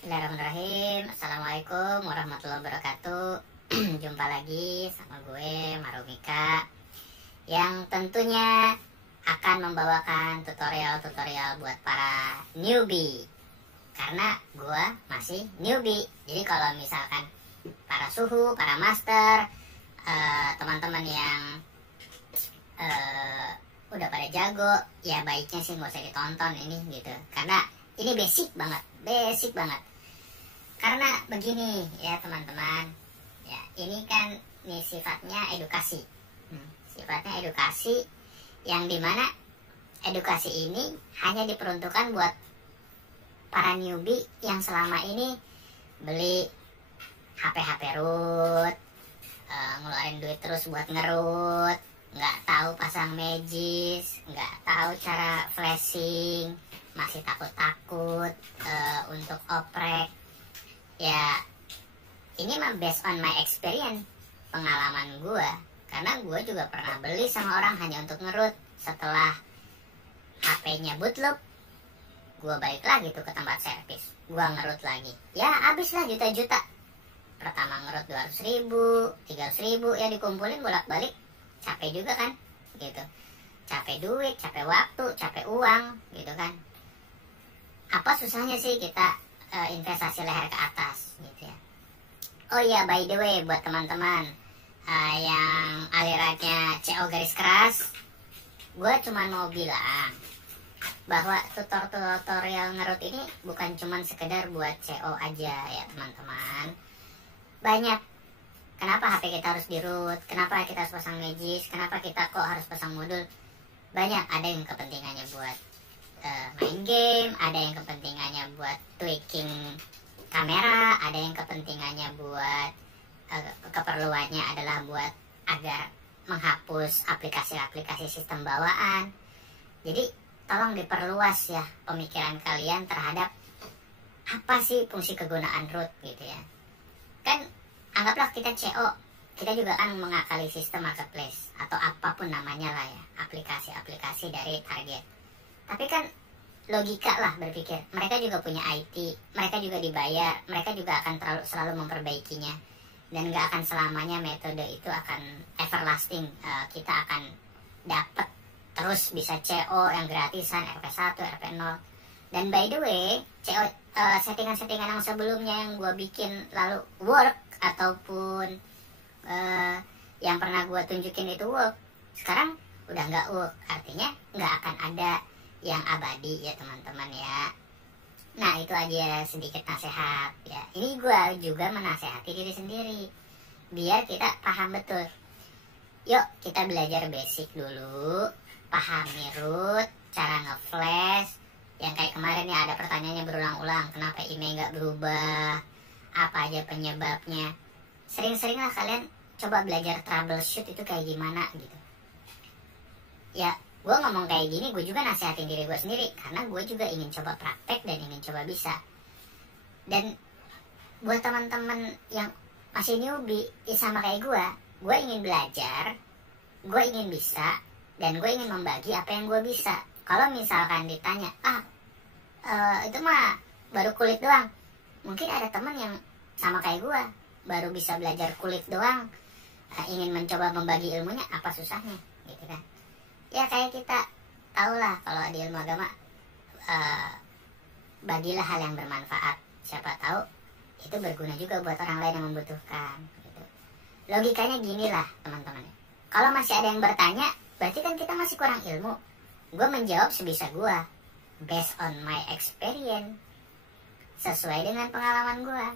Bismillahirrahmanirrahim. Assalamualaikum warahmatullahi wabarakatuh. Jumpa lagi sama gue Marumika, yang tentunya akan membawakan tutorial-tutorial buat para newbie. Karena gue masih newbie. Jadi kalau misalkan para suhu, para master, teman-teman yang udah pada jago, ya baiknya sih nggak usah ditonton ini gitu. Karena ini basic banget. Karena begini ya teman-teman, ya ini kan sifatnya edukasi, sifatnya edukasi yang dimana edukasi ini hanya diperuntukkan buat para newbie yang selama ini beli HP root, ngeluarin duit terus buat ngerut, nggak tahu pasang magis, nggak tahu cara flashing, masih takut-takut untuk oprek. Ya ini mah based on my experience, pengalaman gue. Karena gue juga pernah beli sama orang hanya untuk ngerut. Setelah HP-nya bootloop, gue balik lagi tuh ke tempat servis, gue ngerut lagi. Ya habislah juta-juta. Pertama ngerut 200.000, 300.000, ya dikumpulin bolak-balik. Capek juga kan gitu. Capek duit, capek waktu, capek uang gitu kan. Apa susahnya sih kita investasi leher ke atas gitu ya. Oh iya, by the way, buat teman-teman yang alirannya CO garis keras, gue cuma mau bilang bahwa tutorial ngerut ini bukan cuma sekedar buat CO aja ya teman-teman. Banyak. Kenapa HP kita harus di-root, kenapa kita harus pasang magis, kenapa kita kok harus pasang modul. Banyak, ada yang kepentingannya buat main game, ada yang kepentingannya buat tweaking kamera, ada yang kepentingannya buat keperluannya adalah buat agar menghapus aplikasi-aplikasi sistem bawaan. Jadi tolong diperluas ya pemikiran kalian terhadap apa sih fungsi kegunaan root gitu ya. Kan anggaplah kita CO, kita juga kan mengakali sistem marketplace atau apapun namanya lah ya, aplikasi-aplikasi dari target. Tapi kan logika lah berpikir, mereka juga punya IT, mereka juga dibayar, mereka juga akan selalu memperbaikinya. Dan gak akan selamanya metode itu akan everlasting, kita akan dapat terus bisa CO yang gratisan, RP1, RP0. Dan by the way, CO settingan-settingan yang sebelumnya yang gue bikin lalu work, ataupun yang pernah gue tunjukin itu work, sekarang udah gak work. Artinya gak akan ada yang abadi ya teman-teman ya. Nah itu aja sedikit nasihat ya. Ini gue juga menasehati diri sendiri biar kita paham betul. Yuk kita belajar basic dulu, pahami root, cara nge-flash. Yang kayak kemarin ya ada pertanyaannya berulang-ulang, kenapa email gak berubah, apa aja penyebabnya. Sering-seringlah kalian coba belajar troubleshoot itu kayak gimana gitu ya. Gue ngomong kayak gini, gue juga nasihatin diri gue sendiri, karena gue juga ingin coba praktek dan ingin coba bisa. Dan buat teman-teman yang masih newbie sama kayak gue ingin belajar, gue ingin bisa, dan gue ingin membagi apa yang gue bisa. Kalau misalkan ditanya, itu mah baru kulit doang, mungkin ada teman yang sama kayak gue, baru bisa belajar kulit doang, ingin mencoba membagi ilmunya, apa susahnya gitu kan. Ya kayak kita tahulah kalau di ilmu agama, bagilah hal yang bermanfaat, siapa tahu itu berguna juga buat orang lain yang membutuhkan gitu. Logikanya gini lah teman-teman, kalau masih ada yang bertanya berarti kan kita masih kurang ilmu. Gue menjawab sebisa gue, based on my experience, sesuai dengan pengalaman gue.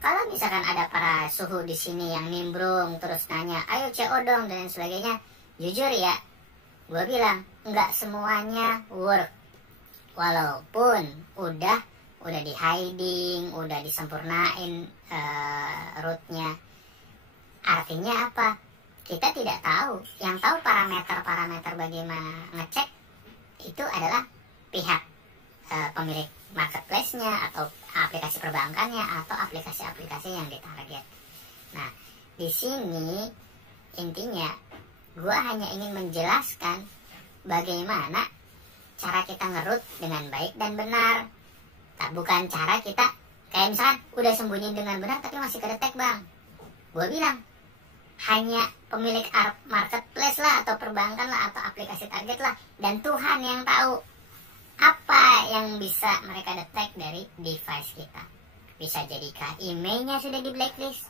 Kalau misalkan ada para suhu di sini yang nimbrung terus nanya, ayo CO dong dan sebagainya, jujur ya, gue bilang nggak semuanya work. Walaupun udah di hiding, udah disempurnain rootnya. Artinya apa? Kita tidak tahu. Yang tahu parameter bagaimana ngecek itu adalah pihak pemilik marketplace-nya atau aplikasi perbankannya atau aplikasi-aplikasi yang ditarget. Nah, di sini intinya gue hanya ingin menjelaskan bagaimana cara kita ngerut dengan baik dan benar. Bukan cara kita Kayak misalkan udah sembunyi dengan benar tapi masih kedetek bang, gue bilang hanya pemilik marketplace lah atau perbankan lah atau aplikasi target lah, dan Tuhan yang tahu apa yang bisa mereka detek dari device kita. Bisa jadi emailnya sudah di blacklist,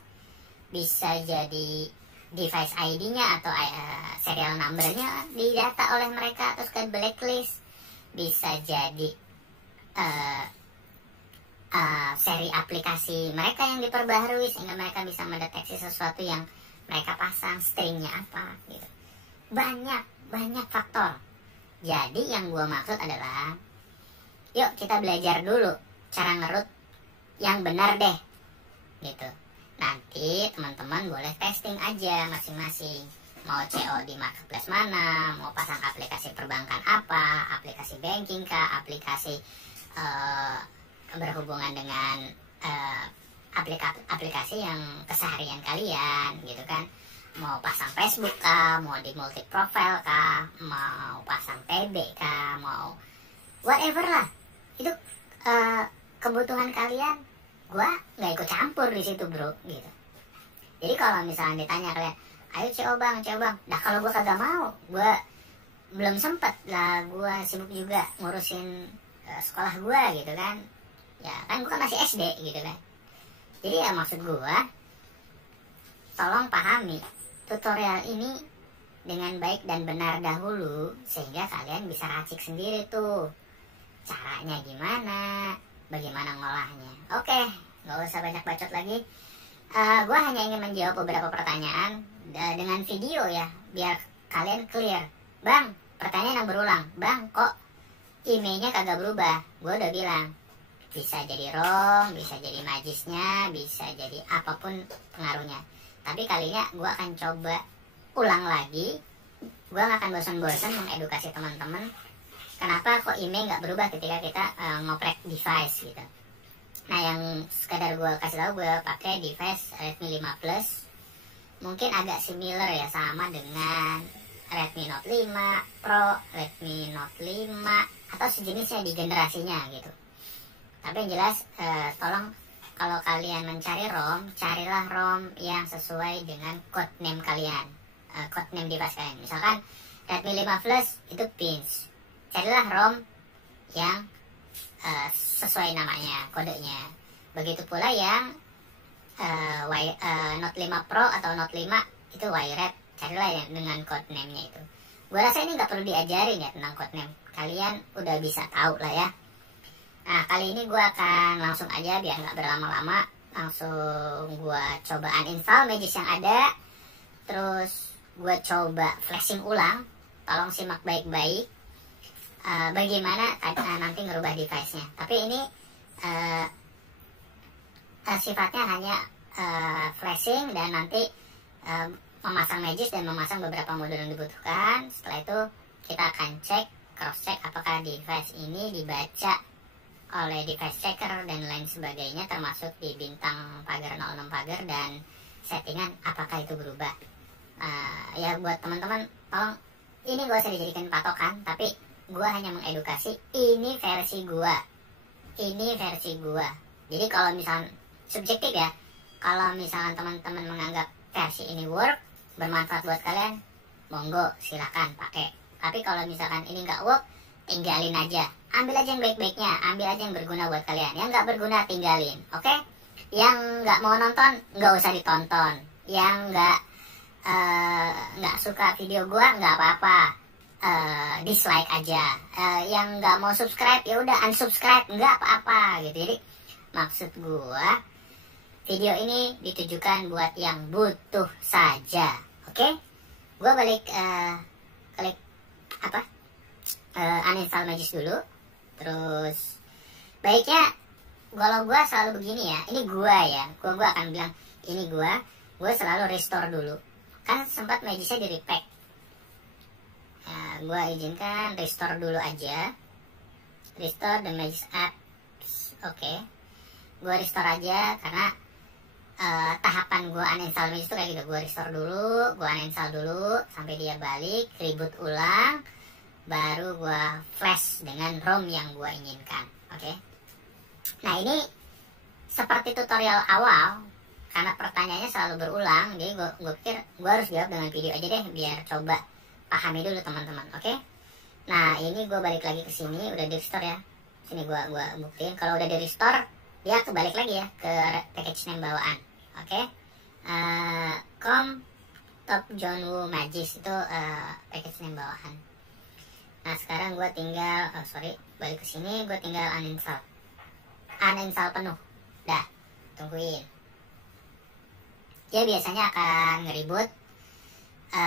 bisa jadi device ID-nya atau serial number-nya didata oleh mereka terus ke blacklist, bisa jadi seri aplikasi mereka yang diperbaharui sehingga mereka bisa mendeteksi sesuatu yang mereka pasang, stringnya apa gitu. Banyak faktor. Jadi yang gue maksud adalah, yuk kita belajar dulu cara ngerut yang benar deh gitu. Nanti teman-teman boleh testing aja masing-masing, mau CO di marketplace mana, mau pasang aplikasi perbankan apa, aplikasi banking kah, aplikasi berhubungan dengan aplikasi yang keseharian kalian gitu kan, mau pasang Facebook kah, mau di multi profile kah, mau pasang TB kah, mau whatever lah, itu kebutuhan kalian, gua nggak ikut campur di situ bro gitu. Jadi kalau misalnya ditanya kalian, ayo CO bang, dah kalau gua kagak mau, gua belum sempet lah, gua sibuk juga ngurusin sekolah gua gitu kan, ya kan gua masih SD gitu kan. Jadi ya maksud gua, tolong pahami tutorial ini dengan baik dan benar dahulu sehingga kalian bisa racik sendiri tuh caranya gimana, bagaimana ngolahnya. Oke, nggak usah banyak bacot lagi. Gue hanya ingin menjawab beberapa pertanyaan dengan video ya, biar kalian clear. Bang, pertanyaan yang berulang. Bang, kok emailnya kagak berubah? Gue udah bilang, bisa jadi ROM, bisa jadi majisnya, bisa jadi apapun pengaruhnya. Tapi kalinya gue akan coba ulang lagi. Gue gak akan bosan-bosan mengedukasi teman-teman kenapa kok email nggak berubah ketika kita ngoprek device gitu. Nah yang sekadar gue kasih tahu, gue pakai device Redmi 5 Plus, mungkin agak similar ya sama dengan Redmi Note 5 Pro, Redmi Note 5 atau sejenisnya di generasinya gitu. Tapi yang jelas tolong kalau kalian mencari ROM, carilah ROM yang sesuai dengan code name kalian, code name device kalian. Misalkan Redmi 5 Plus itu Pins, carilah ROM yang sesuai namanya, kodenya. Begitu pula yang Note 5 Pro atau Note 5 itu Wired, carilah yang dengan code name-nya itu. Gue rasa ini nggak perlu diajarin ya tentang code name, kalian udah bisa tahu lah ya. Nah kali ini gue akan langsung aja biar nggak berlama-lama, langsung gue coba uninstall Magis yang ada, terus gue coba flashing ulang. Tolong simak baik-baik bagaimana nanti ngerubah device-nya. Tapi ini sifatnya hanya flashing dan nanti memasang Magis dan memasang beberapa modul yang dibutuhkan. Setelah itu kita akan cross check apakah device ini dibaca oleh device checker dan lain sebagainya, termasuk di bintang pagar 06 pagar dan settingan apakah itu berubah. Ya buat teman-teman, tolong ini gak usah dijadikan patokan, tapi gue hanya mengedukasi. Ini versi gue, jadi kalau misalnya subjektif ya, kalau misalnya teman-teman menganggap versi ini bermanfaat buat kalian, monggo silakan pakai. Tapi kalau misalkan ini nggak work, tinggalin aja, ambil aja yang baik-baiknya, ambil aja yang berguna buat kalian. Yang nggak berguna tinggalin, oke? Yang nggak mau nonton nggak usah ditonton, yang nggak suka video gua nggak apa-apa, dislike aja. Yang nggak mau subscribe ya udah unsubscribe, nggak apa-apa gitu. Jadi maksud gua, video ini ditujukan buat yang butuh saja, oke? Gua balik klik uninstall Magis dulu. Terus baiknya kalau gue selalu begini ya, ini gue akan bilang ini gue selalu restore dulu, kan sempat Magisnya di repack. Gue izinkan restore dulu aja, restore the Magis apps. Oke, gue restore aja karena tahapan gue uninstall Magis itu kayak gitu. Gue restore dulu, gue uninstall dulu sampai dia balik, reboot ulang, baru gue flash dengan ROM yang gue inginkan. Oke. Nah ini seperti tutorial awal, karena pertanyaannya selalu berulang, jadi gue pikir gue harus jawab dengan video aja deh, biar coba pahami dulu teman-teman. Oke. Nah ini gue balik lagi ke sini, udah di restore ya. Sini gue buktiin kalau udah di restore dia kebalik lagi ya ke package name bawaan. Oke. Top John Woo Magis itu package name bawahan. Nah sekarang gue tinggal balik ke sini, gue tinggal uninstall penuh. Dah, tungguin. Dia biasanya akan ngeribut,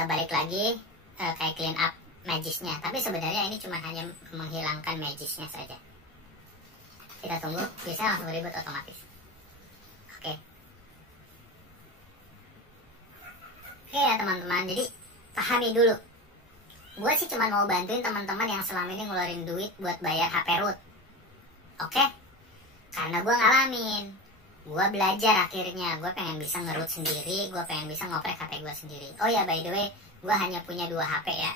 balik lagi kayak clean up magisnya. Tapi sebenarnya ini cuma hanya menghilangkan magisnya saja. Kita tunggu, biasanya langsung ngeribut otomatis. Oke. Oke ya teman-teman, jadi pahami dulu. Gue sih cuma mau bantuin teman-teman yang selama ini ngeluarin duit buat bayar HP root. Oke? Karena gue ngalamin. Gue belajar akhirnya. Gue pengen bisa ngerut sendiri. Gue pengen bisa ngoprek HP gue sendiri. Oh ya by the way, gue hanya punya 2 HP ya.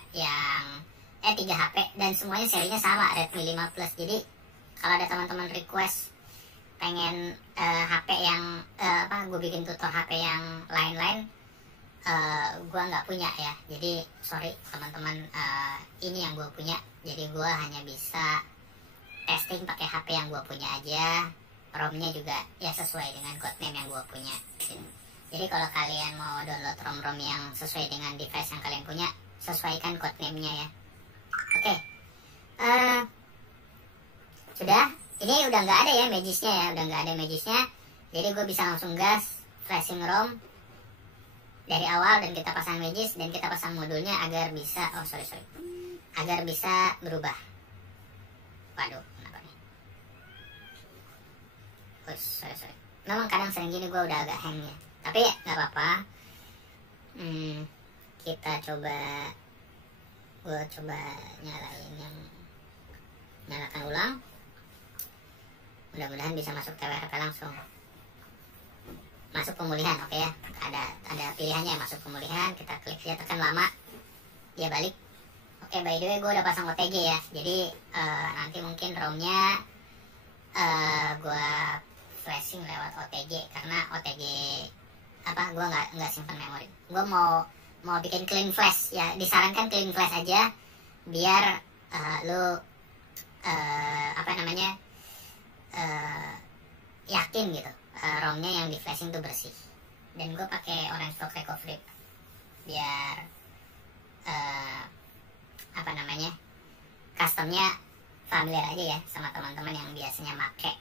3 HP. Dan semuanya serinya sama, Redmi 5 Plus. Jadi kalau ada teman-teman request pengen HP yang gue bikin tutor HP yang lain-lain, gue nggak punya ya. Jadi sorry teman-teman, ini yang gue punya. Jadi gue hanya bisa testing pakai HP yang gue punya aja. ROM-nya juga ya sesuai dengan codename yang gue punya. Jadi kalau kalian mau download ROM-ROM yang sesuai dengan device yang kalian punya, sesuaikan codename-nya ya. Oke. Sudah. Ini udah nggak ada ya magisnya ya, udah nggak ada magisnya. Jadi gue bisa langsung gas flashing ROM dari awal, dan kita pasang magis, dan kita pasang modulnya agar bisa agar bisa berubah. Waduh, kenapa nih? Sorry. Memang kadang sering gini gue udah agak hang ya, tapi ya nggak apa-apa. Kita coba, gue coba nyalakan ulang. Mudah-mudahan bisa masuk TWRP langsung. Masuk pemulihan, oke ya. Ada pilihannya masuk pemulihan, kita klik saja, tekan lama, dia balik. Oke, by the way gue udah pasang OTG ya. Jadi nanti mungkin ROM-nya gue flashing lewat OTG, karena OTG gue nggak simpan memori. Gue mau bikin clean flash ya. Disarankan clean flash aja biar lo yakin gitu ROM-nya yang di flashing tuh bersih. Dan gue pakai Orange Box Recovery biar customnya familiar aja ya sama teman-teman yang biasanya make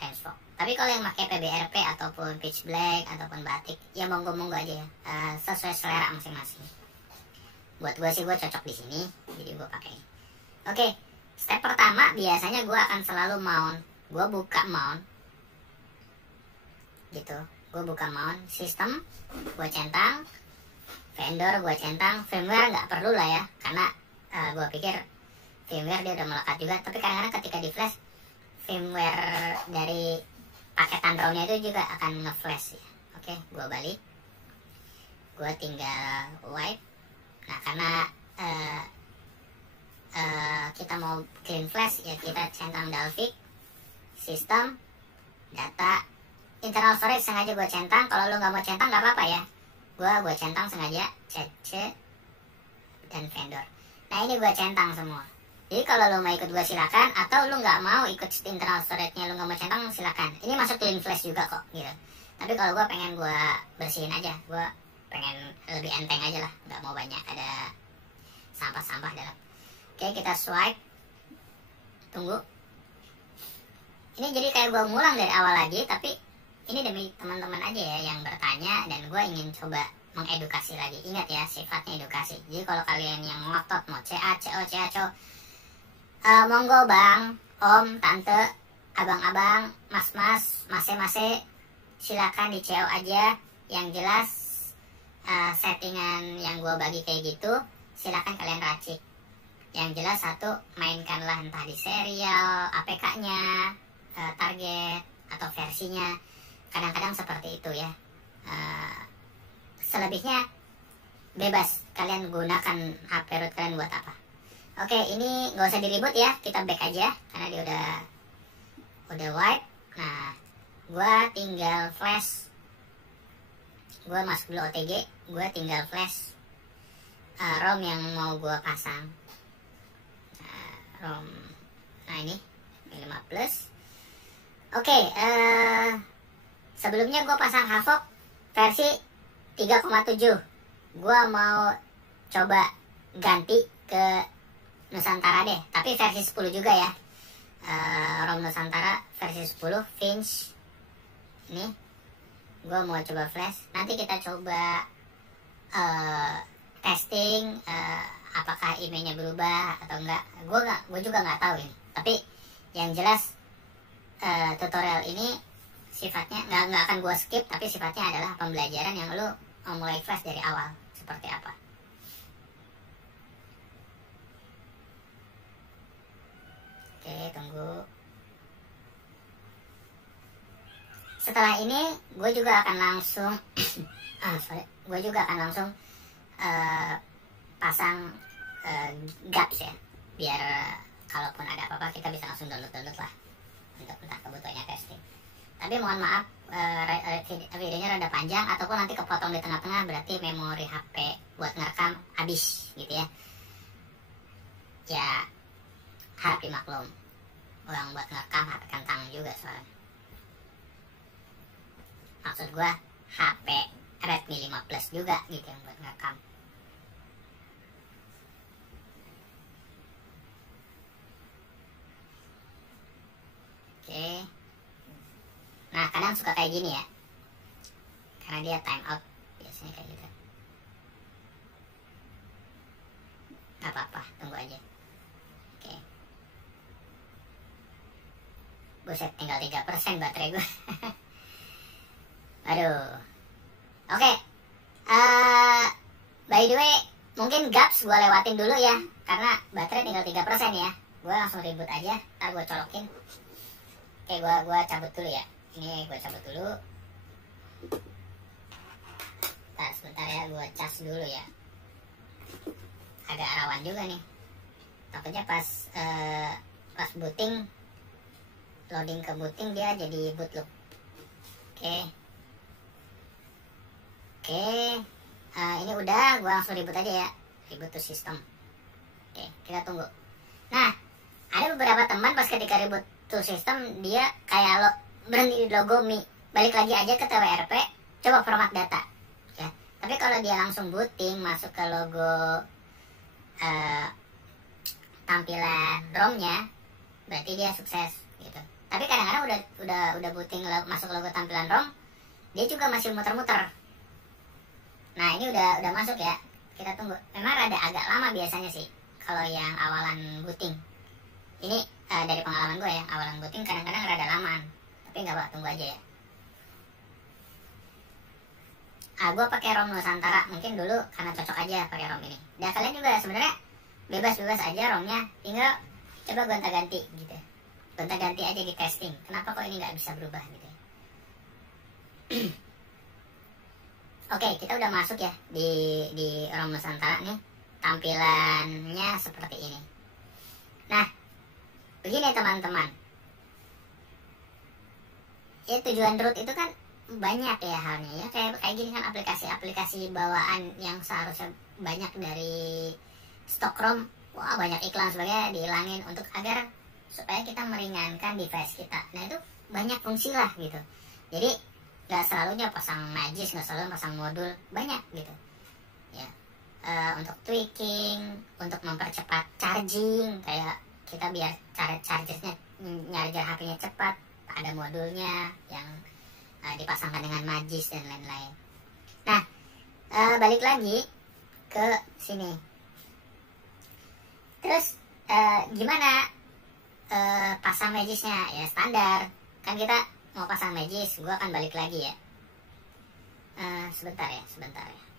Orange Box. Tapi kalau yang pakai PBRP ataupun Pitch Black ataupun Batik, ya monggo aja ya, sesuai selera masing-masing. Buat gue sih gue cocok di sini, jadi gue pakai. Oke, step pertama biasanya gue akan selalu mount. Gue buka mount gitu, gue buka mount, sistem gue centang, vendor gue centang, firmware nggak perlu lah ya, karena gue pikir firmware dia udah melekat juga. Tapi kadang-kadang ketika di flash, firmware dari paketan ROM-nya itu juga akan nge-flash ya. Oke, gue balik, gue tinggal wipe. Nah karena kita mau clean flash ya, kita centang Dalvik, sistem, data, internal storage sengaja gue centang. Kalau lo nggak mau centang nggak apa-apa ya, gue centang sengaja, CC dan vendor. Nah ini gue centang semua. Jadi kalau lo mau ikut gue silakan, atau lo nggak mau ikut internal storage-nya, lo nggak mau centang silakan. Ini masuk clean flash juga kok gitu. Tapi kalau gue pengen gue bersihin aja, gue pengen lebih enteng aja lah, nggak mau banyak ada sampah-sampah dalam. Oke, kita swipe, tunggu. Ini jadi kayak gue ngulang dari awal lagi, tapi ini demi teman-teman aja ya yang bertanya, dan gue ingin coba mengedukasi lagi. Ingat ya, sifatnya edukasi. Jadi kalau kalian yang ngotot mau CA, CO, monggo bang, om, tante, abang-abang, mas-mas, mase-mase, silakan di CO aja. Yang jelas settingan yang gue bagi kayak gitu, silakan kalian racik. Yang jelas satu, mainkanlah entah di serial, APK-nya, target, atau versinya. Kadang-kadang seperti itu ya. Selebihnya bebas, kalian gunakan HP root kalian buat apa. Oke, ini nggak usah diribut ya, kita back aja karena dia udah wipe. Nah gue tinggal flash. Gue masuk dulu OTG, gue tinggal flash ROM yang mau gue pasang. ROM, nah ini 5 plus. Oke, sebelumnya gue pasang Havok versi 3,7. Gue mau coba ganti ke Nusantara deh, tapi versi 10 juga ya. ROM Nusantara versi 10 Finch. Ini gue mau coba flash. Nanti kita coba testing apakah emailnya berubah atau enggak. Gue juga nggak tahu ini. Tapi yang jelas tutorial ini sifatnya nggak akan gue skip, tapi sifatnya adalah pembelajaran yang lu mulai flash dari awal seperti apa. Oke, tunggu. Setelah ini gue juga akan langsung gue juga akan langsung pasang gaps ya, biar kalaupun ada apa-apa kita bisa langsung download lah untuk entah kebutuhannya testing. Tapi mohon maaf videonya rada panjang ataupun nanti kepotong di tengah-tengah, berarti memori HP buat ngerekam habis gitu ya. Ya harap dimaklum, uang buat ngerekam HP kentang juga soalnya. Maksud gue HP Redmi 5 Plus juga gitu yang buat ngerekam. Oke. Nah kadang suka kayak gini ya, karena dia time out biasanya kayak gitu. Gak apa-apa, tunggu aja. Oke. Buset, tinggal 3% baterai gue. Aduh. Oke. By the way, mungkin gaps gue lewatin dulu ya, karena baterai tinggal 3% ya. Gue langsung reboot aja, ntar gue colokin. Oke, gue cabut dulu ya. Ini gue cabut dulu. Ntar sebentar ya, gue cas dulu ya. Agak rawan juga nih. Takutnya pas booting, loading ke booting dia jadi boot loop. Oke. Ini udah, gue langsung reboot aja ya. Reboot to system. Oke, kita tunggu. Nah, ada beberapa teman pas ketika reboot to system, dia kayak berhenti di logo Mi. Balik lagi aja ke TWRP, coba format data. Ya. Tapi kalau dia langsung booting, masuk ke logo tampilan ROM-nya, berarti dia sukses gitu. Tapi kadang-kadang udah booting masuk logo tampilan ROM, dia juga masih muter-muter. Nah ini udah masuk ya, kita tunggu. Memang rada agak lama biasanya sih kalau yang awalan booting. Ini dari pengalaman gue ya, awalan booting kadang-kadang rada lamaan. Tapi nggak apa, tunggu aja ya. Gue pakai ROM Nusantara, mungkin dulu karena cocok aja pakai ROM ini. Dan kalian juga sebenarnya bebas aja ROM-nya, tinggal coba gonta-ganti gitu. Gonta-ganti aja di testing. Kenapa kok ini nggak bisa berubah gitu? Oke, kita udah masuk ya di ROM Nusantara nih. Tampilannya seperti ini. Nah, begini teman-teman. Ya tujuan root itu kan banyak ya halnya ya. Kayak gini kan aplikasi bawaan yang seharusnya banyak dari stok ROM. Wah, banyak iklan sebagainya dihilangin untuk agar supaya kita meringankan device kita. Nah, itu banyak fungsi lah gitu. Jadi gak selalunya pasang magis, gak selalu pasang modul, banyak gitu ya. Untuk tweaking, untuk mempercepat charging, kayak kita biar chargernya nyarger HP-nya cepat, ada modulnya yang dipasangkan dengan magis dan lain-lain. Nah, balik lagi ke sini. Terus gimana pasang magisnya? Ya standar kan, kita mau pasang magis, gue akan balik lagi ya. Sebentar ya.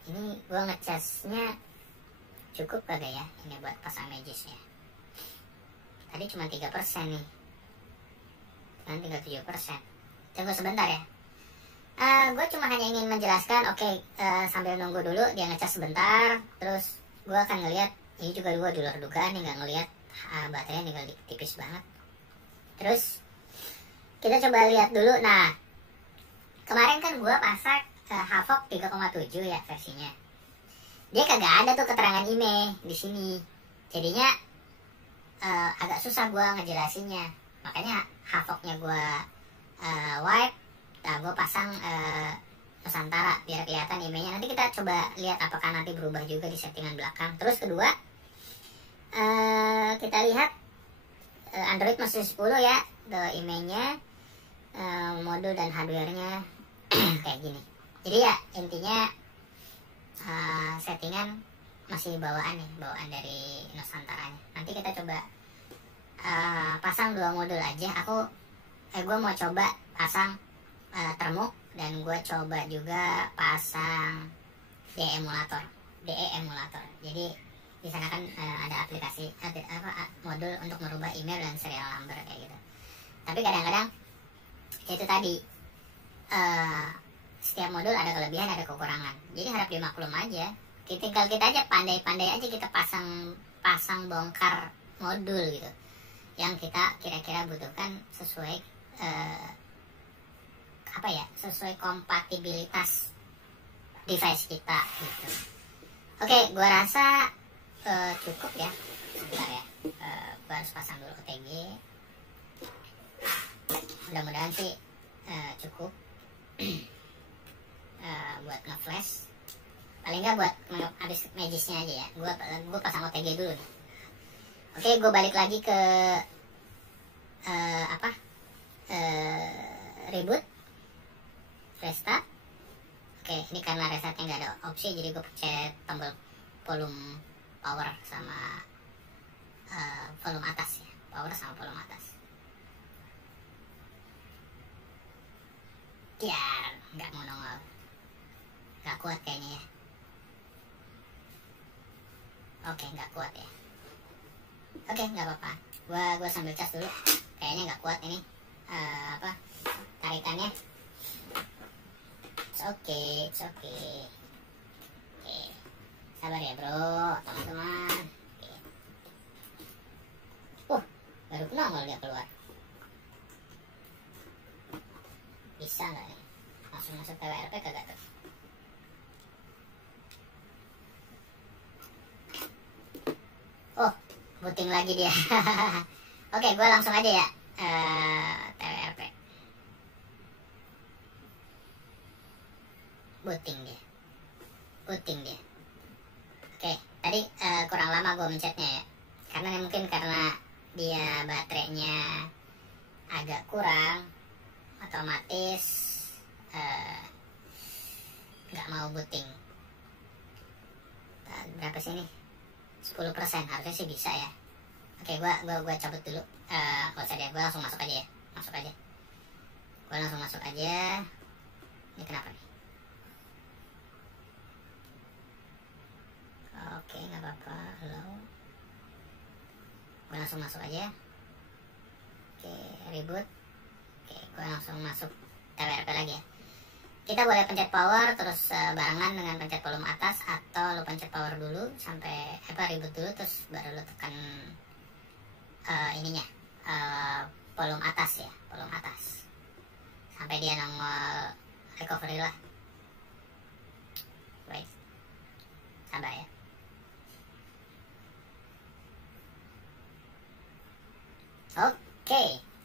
Ini gue ngecasnya cukup kagak ya ini buat pasang magisnya. Tadi cuma 3% nih, sekarang tinggal 7%. Tunggu sebentar ya. Gue cuma hanya ingin menjelaskan. Oke, sambil nunggu dulu dia ngecas sebentar. Terus gue akan ngeliat, ini juga gue di luar dugaan nih, nggak ngeliat baterainya tinggal tipis banget. Terus kita coba lihat dulu. Nah, kemarin kan gue pasang Havok 3,7 ya versinya. Dia kagak ada tuh keterangan IMEI di sini. Jadinya agak susah gue ngejelasinnya. Makanya Havoknya gue wipe, gue pasang Nusantara biar kelihatan IMEI-nya. Nanti kita coba lihat apakah nanti berubah juga di settingan belakang. Terus kedua, kita lihat Android masih 10 ya, IMEI-nya, modul dan hardware-nya kayak gini. Jadi ya intinya settingan masih bawaan dari Nusantaranya. Nanti kita coba pasang 2 modul aja. Gue mau coba pasang termuk, dan gue coba juga pasang DE emulator. Jadi di sana kan ada aplikasi modul untuk merubah email dan serial number kayak gitu. Tapi kadang-kadang itu tadi setiap modul ada kelebihan, ada kekurangan. Jadi harap dimaklum aja. Tinggal kita aja pandai-pandai aja kita pasang bongkar modul gitu yang kita kira-kira butuhkan sesuai sesuai kompatibilitas device kita gitu. Oke, gua rasa cukup ya. Sebentar ya, gua harus pasang dulu OTG. Mudah-mudahan sih cukup buat nge-flash. Paling nggak buat habis magisnya aja ya. Gua pasang OTG dulu nih. Oke, gue balik lagi ke reboot restart. Oke, ini karena resetnya nggak ada opsi, jadi gue pencet tombol volume power sama volume atas ya, power sama volume atas. Ya, nggak mau nongol, nggak kuat kayaknya ya. Oke, nggak kuat ya. Oke, nggak apa-apa. Gua sambil cas dulu. Kayaknya nggak kuat ini tarikannya. It's okay. Oke, sabar ya bro, teman-teman. Baru nongol dia keluar. Bisa nggak nih? Langsung masuk TWRP kagak tuh? Booting lagi dia. Oke, gue langsung aja ya TWRP. Booting dia. Oke, tadi kurang lama gue mencetnya ya. Karena dia baterainya agak kurang, otomatis nggak mau booting. Berapa sih ini? 10%, harusnya sih bisa ya. Oke, gua cabut dulu. Gak usah deh, gua langsung masuk aja ya. Gua langsung masuk aja. Ini kenapa nih? Oke, nggak apa-apa. Halo. Gua langsung masuk aja. Oke, reboot. Oke, gua langsung masuk TWRP lagi ya. Kita boleh pencet power terus barengan dengan pencet volume atas, atau lo pencet power dulu sampai reboot dulu terus baru lo tekan volume atas ya, volume atas sampai dia nongol recovery lah. Wait, sabar ya.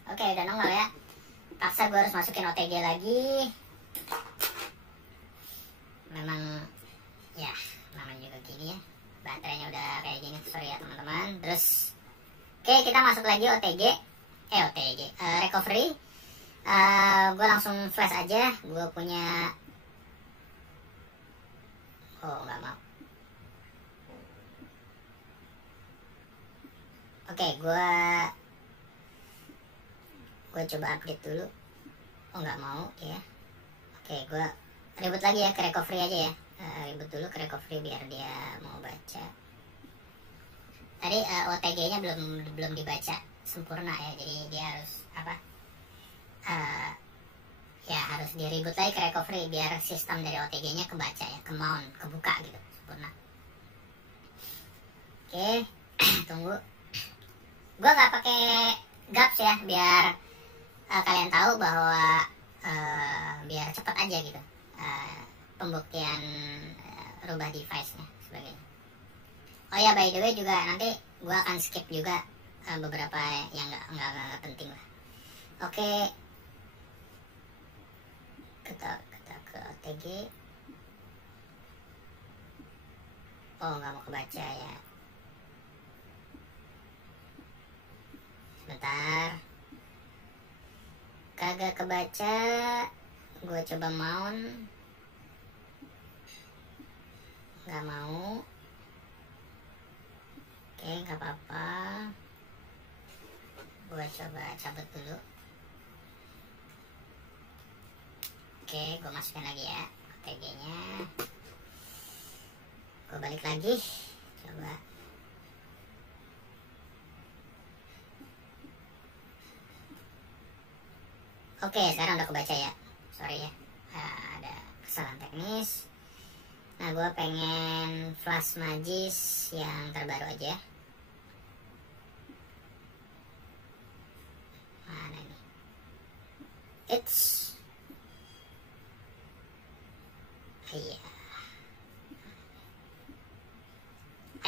Oke, udah nongol ya. Paksa gue harus masukin OTG lagi. Memang ya, namanya juga gini ya, baterainya udah kayak gini, sorry ya teman-teman. Terus oke, kita masuk lagi recovery. Gue langsung flash aja. Gue punya nggak mau. Oke, gue coba update dulu. Nggak mau ya. Oke, gue reboot lagi ya ke recovery aja ya. Reboot dulu ke recovery biar dia mau baca. Tadi OTG-nya belum dibaca sempurna ya, jadi dia harus harus di reboot lagi ke recovery biar sistem dari OTG-nya kebaca ya, ke-mount, kebuka gitu sempurna. Oke, tunggu. Gua nggak pakai gaps ya, biar kalian tahu bahwa biar cepat aja gitu pembuktian rubah device-nya sebagainya. Oh ya, by the way juga nanti gue akan skip juga beberapa yang nggak penting lah. Oke, kita ke OTG. Oh, nggak mau kebaca ya. Sebentar. Kagak kebaca. Gue coba mount. Nggak mau. Oke, nggak apa-apa. Gue coba cabut dulu. Oke, gue masukin lagi ya OTG-nya. Gue balik lagi. Coba. Oke, sekarang udah kebaca ya. Sorry ya, ada kesalahan teknis. Nah, gue pengen flash magis yang terbaru aja. Mana nih?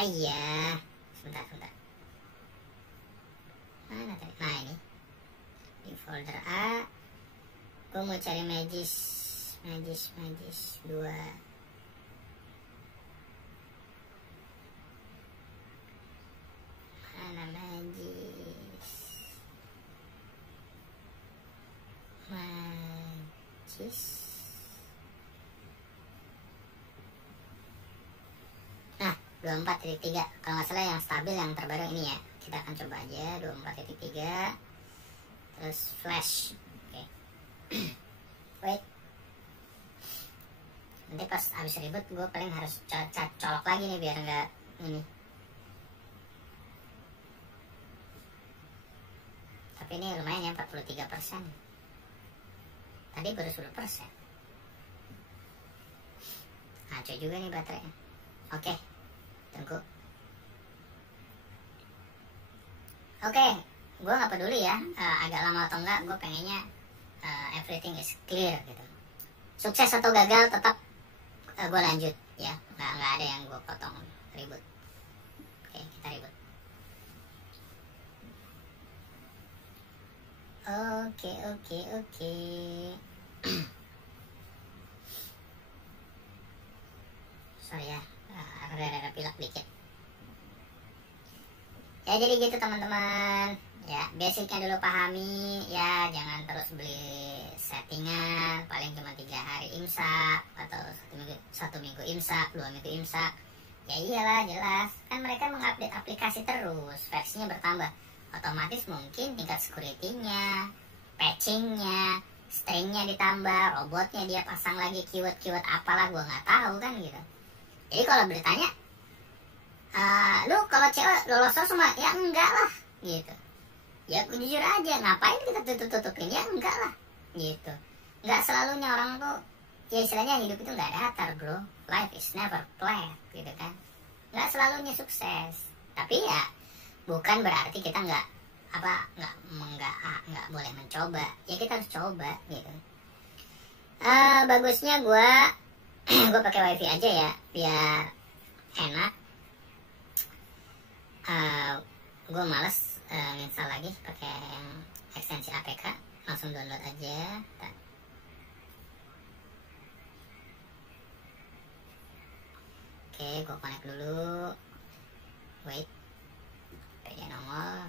Iya. Sebentar. Mana tadi? Nah, ini di folder A. Gue mau cari magis 2. Mana magis? Nah, 24.3. Kalau nggak salah yang stabil yang terbaru ini ya. Kita akan coba aja 24.3. Terus flash. Oke. Wait. Nanti pas habis ribut gue paling harus colok lagi nih biar nggak ini. Tapi ini lumayan ya, 43%. Tadi baru 10%. Ngaco juga nih baterainya. Oke, tunggu. Oke, gue gak peduli ya agak lama atau enggak. Gue pengennya everything is clear gitu. Sukses atau gagal tetap gue lanjut ya. Nggak ada yang gue potong ribut. Oke, kita ribut. Oke. Sorry ya, rada pilek dikit. Ya jadi gitu teman-teman. Ya basicnya dulu pahami ya, jangan terus beli settingan paling cuma 3 hari imsak atau 1 minggu imsak, 2 minggu imsak. Ya iyalah, jelas kan mereka mengupdate aplikasi terus, versinya bertambah, otomatis mungkin tingkat security-nya, patching-nya, string-nya ditambah, robotnya dia pasang lagi keyword apalah gue nggak tahu kan gitu. Jadi kalau bertanya lu kalau CO lolos semua, ya enggak lah gitu. Ya jujur aja, ngapain kita tutupin, ya enggak lah gitu. Nggak selalunya orang tuh ya istilahnya hidup itu nggak datar bro, life is never flat gitu kan. Nggak selalunya sukses, tapi ya bukan berarti kita nggak boleh mencoba. Ya kita harus coba gitu. Bagusnya gue pakai wifi aja ya biar enak. Gue males install lagi pakai yang ekstensi APK, langsung download aja. Oke, gue connect dulu. Wait, PJ nongol.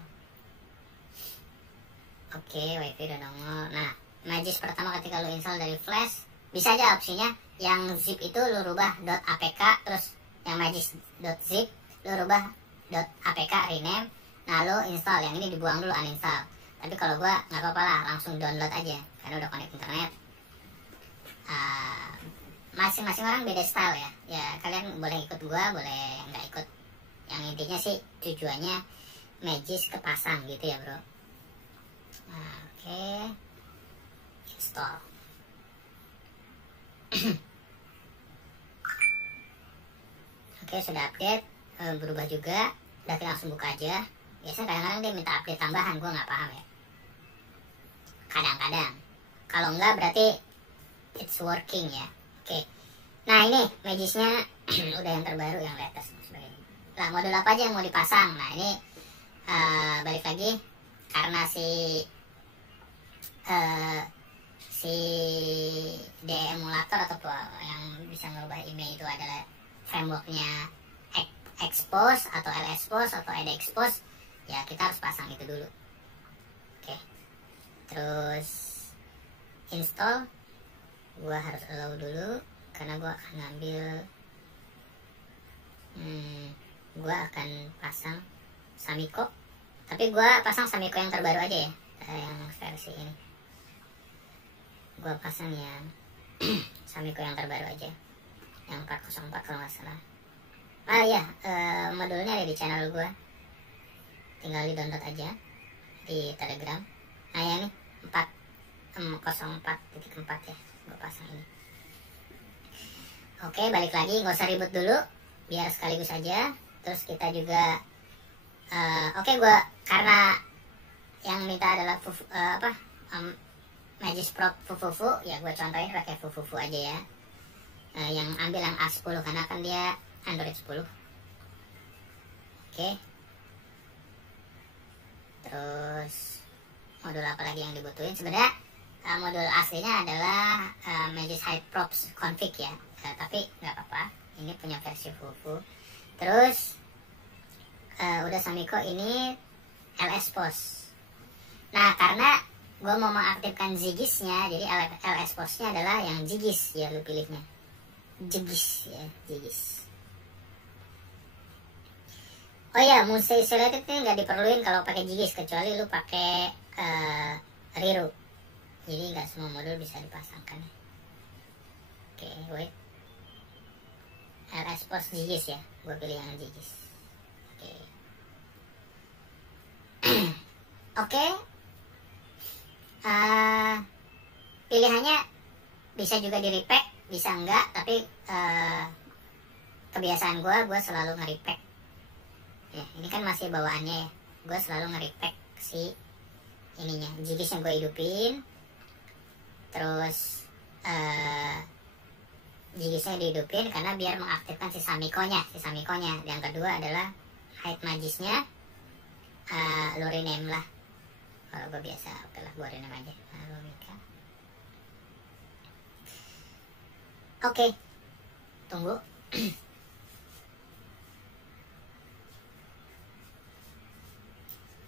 Oke, wifi udah nongol. Nah, magis pertama ketika lu install dari flash, bisa aja opsinya yang zip itu lu rubah .apk, terus yang magis.zip lu rubah .apk rename. Nah lu install, yang ini dibuang dulu, uninstall. Tapi kalau gua nggak apa-apa lah, langsung download aja karena udah connect internet. Masing-masing orang beda style ya. Ya kalian boleh ikut gua, boleh nggak ikut. Yang intinya sih tujuannya magis kepasang gitu ya bro. Oke. Install. Oke, sudah update, berubah juga. Udah kita langsung buka aja. Biasanya kadang-kadang dia minta update tambahan, gue nggak paham ya. Kadang-kadang. Kalau enggak berarti it's working ya. Oke. Nah ini Magisnya udah yang terbaru, yang latest dan sebagainya. Nah modul apa aja yang mau dipasang? Nah ini balik lagi karena si DE emulator atau yang bisa merubah email itu adalah frameworknya Expose atau LXpose atau EdXpose, ya kita harus pasang itu dulu. Oke. Terus install, gua harus allow dulu karena gua akan ngambil gua akan pasang Samiko, tapi gua pasang Samiko yang terbaru aja ya, yang versi ini gua pasang yang Samiko yang terbaru aja, yang 404 kalau nggak salah. Ya, modulnya ada di channel gua, tinggal di download aja di Telegram. Nah yang ini 404.4 ya, gua pasang ini. Oke, balik lagi, nggak usah ribut dulu, biar sekaligus aja. Terus kita juga gua karena yang minta adalah Magis Pro Fufufu, ya gue contohin pakai Fufufu aja ya. Yang ambil yang A10 karena kan dia Android 10. Oke. Terus modul apa lagi yang dibutuhin? Sebenarnya modul aslinya adalah Magis Hide Props config ya, tapi nggak apa-apa, ini punya versi Fufu. Terus udah Samiko, ini LXpose. Nah karena gue mau mengaktifkan Zigis-nya, jadi LXpose-nya adalah yang Zigis ya, lu pilihnya Zigis ya, Zigis. Oh ya, Muse Isolated ini nggak diperluin kalau pakai Zigis, kecuali lu pakai Riru. Jadi nggak semua modul bisa dipasangkan. Oke, wait. LXpose Zigis ya, gue pilih yang Zigis. Oke. Oke. Pilihannya bisa juga di repack, bisa enggak, tapi kebiasaan gue selalu nge-repack ya. Ini kan masih bawaannya ya, gue selalu nge-repack si ininya, Zigis yang gue hidupin. Terus Zigisnya dihidupin karena biar mengaktifkan si Samiko-nya. Yang kedua adalah hide Magisnya, lo rename lah. Kalau gue biasa, oke lah, gue rename aja Lumika. Oke, tunggu.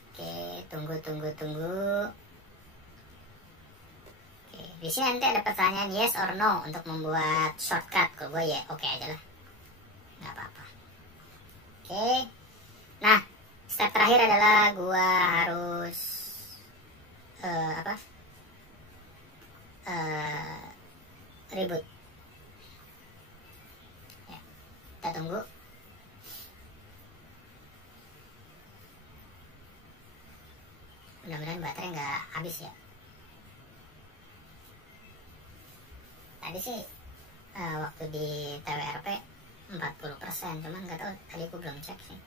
Oke, tunggu. Oke, di sini nanti ada pertanyaan yes or no untuk membuat shortcut. Kalau gue ya oke aja lah, nggak apa-apa. Oke, nah step terakhir adalah gue harus reboot ya, kita tunggu. Mudah-mudahan baterai nggak habis ya. Tadi sih waktu di TWRP 40%, cuman nggak tahu, tadi aku belum cek sih.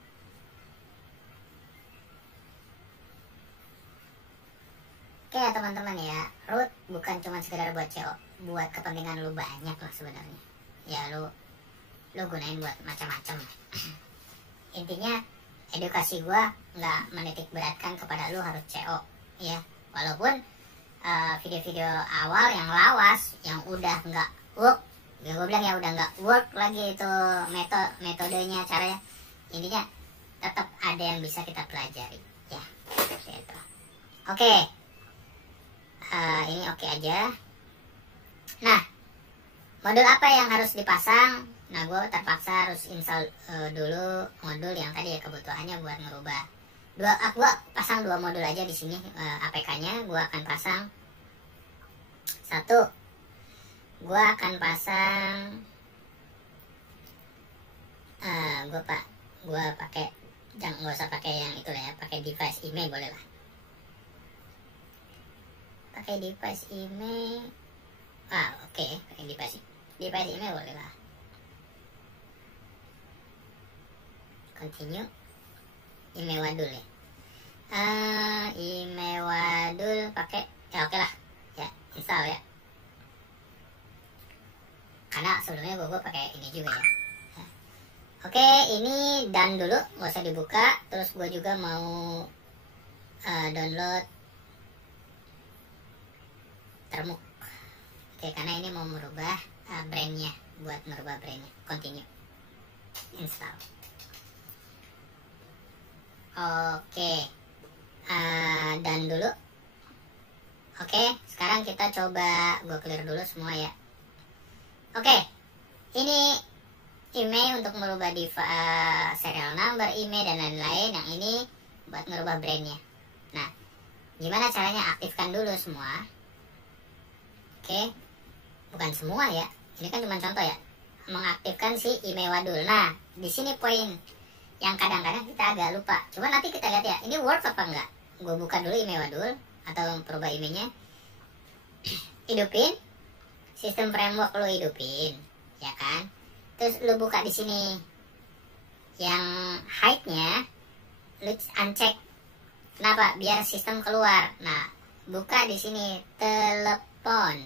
Oke ya teman-teman ya, root bukan cuma sekedar buat CO, buat kepentingan lu banyak lah sebenarnya. Ya lu gunain buat macam-macam. Intinya edukasi gua nggak menitik beratkan kepada lu harus CO ya. Walaupun video-video awal yang lawas, yang udah nggak work, ya gue bilang ya udah nggak work lagi itu metodenya, caranya. Intinya tetap ada yang bisa kita pelajari ya. Gitu. Oke. Ini oke aja. Nah, modul apa yang harus dipasang? Nah, gue terpaksa harus install dulu modul yang tadi ya, kebutuhannya buat ngerubah. Gue pasang 2 modul aja di sini, APK-nya. Gue akan pasang 1. Gue akan pasang gue pakai, jangan, nggak usah pakai yang itu lah ya, pakai device email boleh lah. Pakai device email, oke, pakai device email boleh lah. Continue. Email Wadul ya. Email Wadul pakai, ya oke lah ya, install ya. ini juga ya. Oke, ini done dulu, nggak usah dibuka. Terus gue juga mau download Termuk. Oke, karena ini mau merubah brandnya, buat merubah brandnya. Continue, install. Oke, done dulu. Oke, sekarang kita coba, gue clear dulu semua ya. Oke, ini email untuk merubah serial number, email dan lain-lain. Yang ini buat merubah brandnya. Nah, gimana caranya? Aktifkan dulu semua. Oke, bukan semua ya. Ini kan cuma contoh ya. Mengaktifkan si email wadul. Nah, di sini poin yang kadang-kadang kita agak lupa. Coba nanti kita lihat ya. Ini work apa enggak? Gue buka dulu email wadul atau perubah emailnya. Hidupin sistem framework, lo hidupin, ya kan? Terus lu buka di sini yang hide-nya, lu uncheck. Kenapa? Biar sistem keluar. Nah, buka di sini telepon.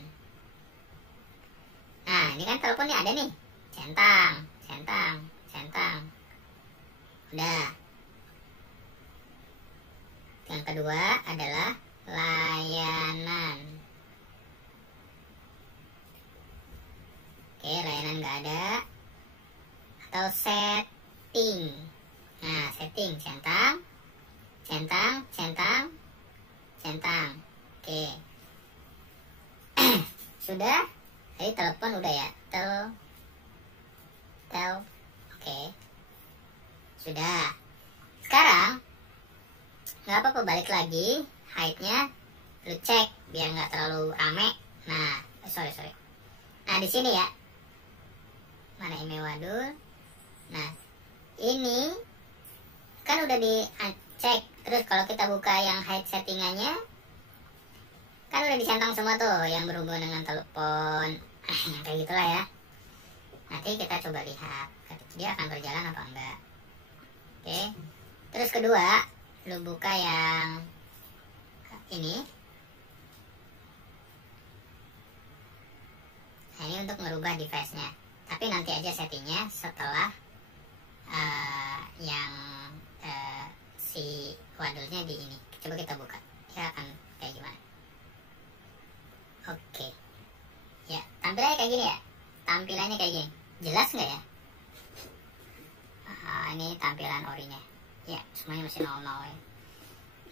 Nah, ini kan telepon nih ada nih. Centang. Udah. Yang kedua adalah layanan. Oke, layanan nggak ada. Atau setting. Nah, setting centang. Oke. Sudah. Tadi telepon udah ya. Oke. Sudah. Sekarang nggak apa-apa, balik lagi hide-nya, lu cek biar nggak terlalu rame. Nah, sorry. Nah, di sini ya. Mana email wadul? Nah, ini kan udah dicek. Terus kalau kita buka yang hide settingannya, kan udah dicentang semua tuh yang berhubungan dengan telepon. Kayak gitulah ya. Nanti kita coba lihat dia akan berjalan apa enggak. Oke. Terus kedua, lu buka yang ini. Nah, ini untuk merubah device-nya. Tapi nanti aja settingnya setelah yang si wadulnya di ini. Coba kita buka. Ya akan kayak gimana. Oke. Ya, tampilannya kayak gini ya. Tampilannya kayak gini. Jelas nggak ya? Ini tampilan orinya. Ya, semuanya masih 00 ya.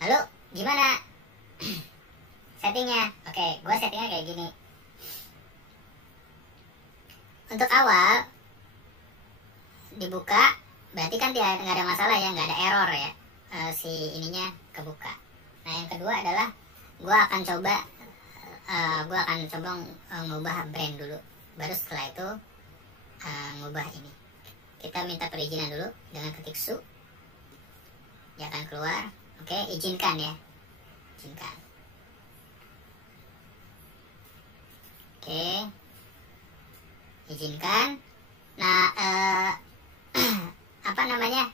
Lalu, gimana settingnya? Oke, gue settingnya kayak gini. Untuk awal dibuka, berarti kan nggak ada masalah ya, nggak ada error ya, si ininya kebuka. Nah, yang kedua adalah gue akan coba ngubah brand dulu. Baru setelah itu ngubah ini. Kita minta perizinan dulu dengan ketik su. Dia akan keluar. Oke, izinkan ya. Izinkan. Oke. Izinkan. Nah, apa namanya?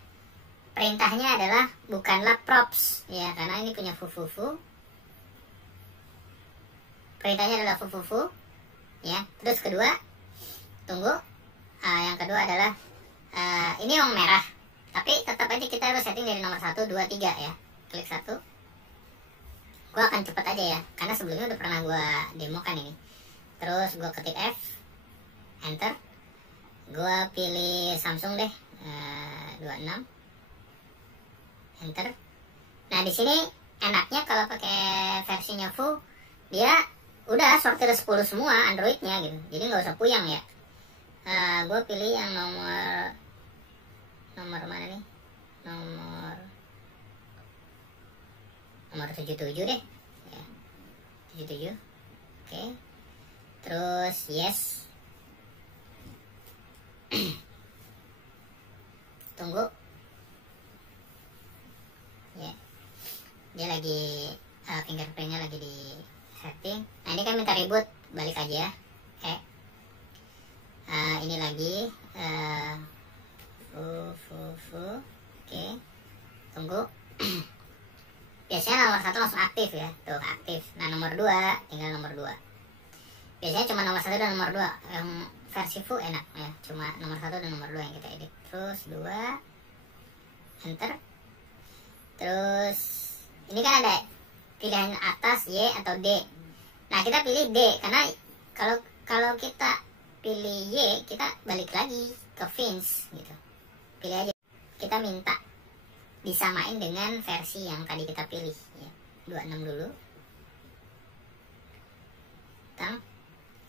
Perintahnya adalah bukanlah props ya, karena ini punya fufufu. Perintahnya adalah fufufu ya. Terus kedua, tunggu. Yang kedua adalah ini yang merah. Tapi tetap aja kita harus setting dari nomor 1, 2, 3 ya. Klik 1. Gue akan cepet aja ya, karena sebelumnya udah pernah gue demokan ini. Terus gue ketik F, enter. Gue pilih Samsung deh, 26. Enter. Nah, di sini enaknya kalau pakai versinya full, dia udah sortir 10 semua Androidnya gitu. Jadi nggak usah puyang ya. Gue pilih yang nomor mana nih? Nomor 77 deh ya. 77. Oke. Terus yes. Tunggu ya. Dia lagi fingerprintnya lagi di setting. Nah, ini kan minta reboot, balik aja. Ini lagi Oke, tunggu. Biasanya nomor 1 langsung aktif ya. Tuh, aktif. Nah, nomor 2 tinggal nomor 2. Biasanya cuma nomor 1 dan nomor 2 yang versi full enak ya, cuma nomor 1 dan nomor 2 yang kita edit. Terus 2 enter. Terus ini kan ada pilihan atas Y atau D. Nah kita pilih D karena kalau kita pilih Y kita balik lagi ke fins gitu. Pilih aja, kita minta disamain dengan versi yang tadi kita pilih ya. 26 dulu.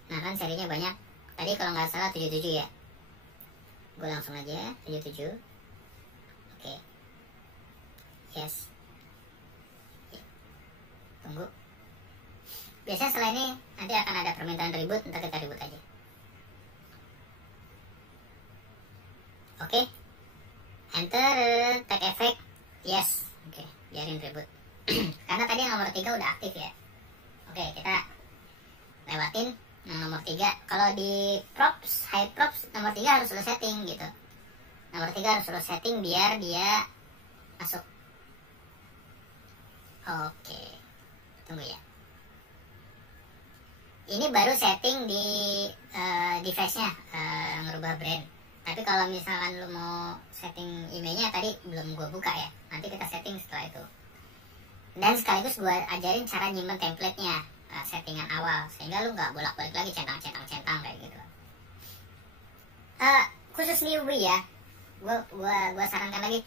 Nah kan serinya banyak. Tadi kalau nggak salah 77 ya. Gue langsung aja 77. Oke. Yes. Tunggu. Biasanya setelah ini nanti akan ada permintaan reboot, ntar kita reboot aja. Oke. Enter tag effect. Yes. Oke, biarin reboot. Karena tadi yang nomor 3 udah aktif ya. Oke, kita lewatin yang nomor 3. Kalau di props, high props, nomor 3 harus lo setting gitu. Nomor 3 harus lo setting biar dia masuk. Oke, tunggu ya. Ini baru setting di device-nya, ngerubah brand. Tapi kalau misalkan lo mau setting emailnya tadi belum gue buka ya. Nanti kita setting setelah itu. Dan sekaligus gue ajarin cara nyimpen template-nya, settingan awal, sehingga lu nggak bolak-balik lagi centang kayak gitu. Khusus newbie ya, gue sarankan lagi,